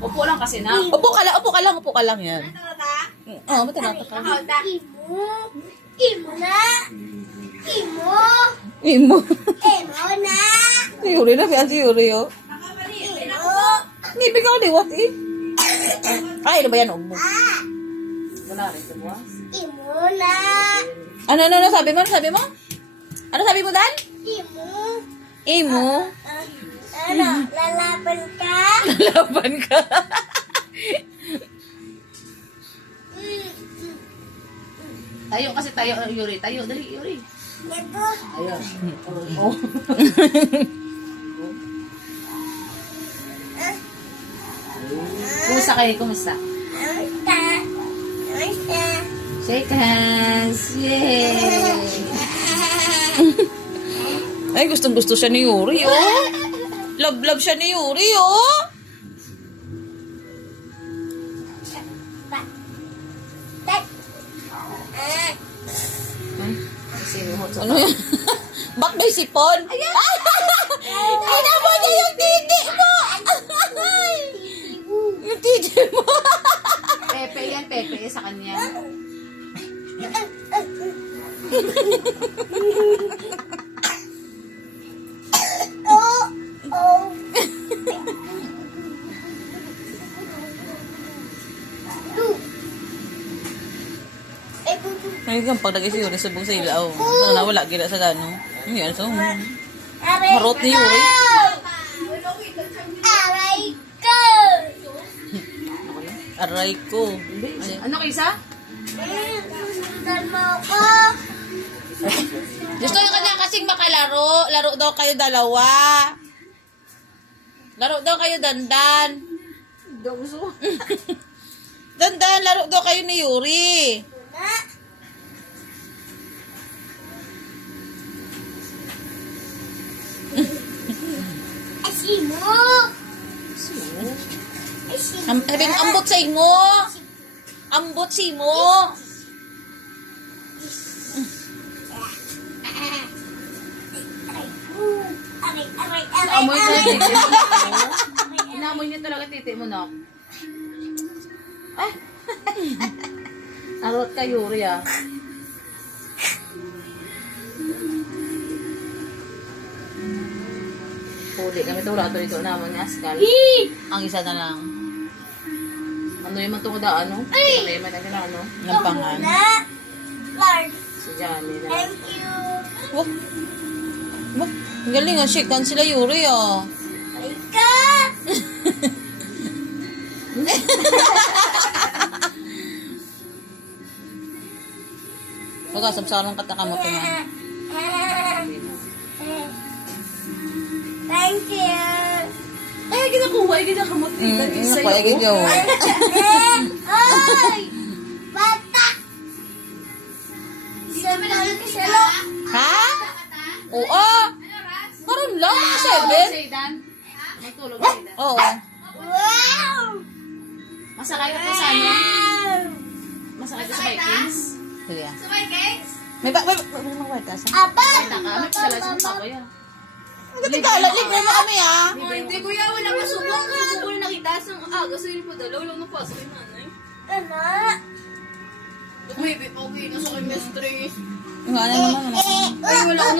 Upo lang kasi na. Upo ka lang, upo ka lang, upo ka lang yan. Oo, matanata ka. Imo. Imo na. Imo. Imo. Imo na. Yuri na, fiyan si Yuri, oh. Imo. Nibig ako liwat, eh. Ay, ano ba yan, umo? Wala rin, diba? Imo na. Ano, sabi mo? Ano sabi mo? Ano sabi mo, Dan? Imo. Imo. Ano, lalaban ka? Laban ka. Tayo kasi tayo, Yuri. Tayo, dali, Yuri. Ito. Ayun. Oh. Kumusta kayo? Kumusta? Amsta. Amsta. Shake hands. Yay! Ay, gustong-gusto siya ni Yuri, oh. Love siya ni Yuri, oh. Tat. Ano yan? Ba't may sipon? Ay, naman niya yung titi mo! Yung titi mo! Pepe yan, Pepe sa kanya. Oh. Oh. Ay, kang pag nag-isi Yuri, subong sa ilaw. Nawala, gila sa dano. Ano yan? So, Aray marot ni Yuri. Aray ko. Aray ko. Ano kaysa? Sundan mo ko. Gusto niya kanya kasing makalaro. Laro daw kayo dalawa. Laro daw kayo dandan. Dongso. Dandan, laro daw kayo ni Yuri. Asimo. Sabi mo, ambot sa imo. Ambot si mo. Aray. Naamoy ko yung titi mo na. Inaamoy niya talaga titi mo na. Ay! Arot ka, Yuri, ah. Puli kami ito, wala ito naman ni Askal. Ang isa na lang. Ano yung matungda, ano? Ano yung matungda, ano? Lampangan. Lord, Si Johnny na. thank you. Wah. Wah. Ang galing ah. Shakean sila Yuri ah. Aray ka. Pagkasabsarang katakamot na. Thank you. Ay, ginakuha, ginakamot. Napayagin ka oh. Ay! Bata! Salo. Ha? Oo. Karoon lang. Mga 7. Zaydan. Magtulog, Zaydan. Oo. Wow! Masakay ka pa sa ano? Masakay ka sa Vikings? Sige ah. Sa my cakes? May magwartas ah. Aba! Kita ka, may pagkalasang pa ko yan. Ang gatigala. Libre mo kami ah. Hindi kuya, wala ka subok. Gusto ko na nakita sa aga sa rin po dalaw lang napasok yung nanay. Ano? Uy, okay, nasa chemistry. Yung ano naman. Eh, Ay, wala ko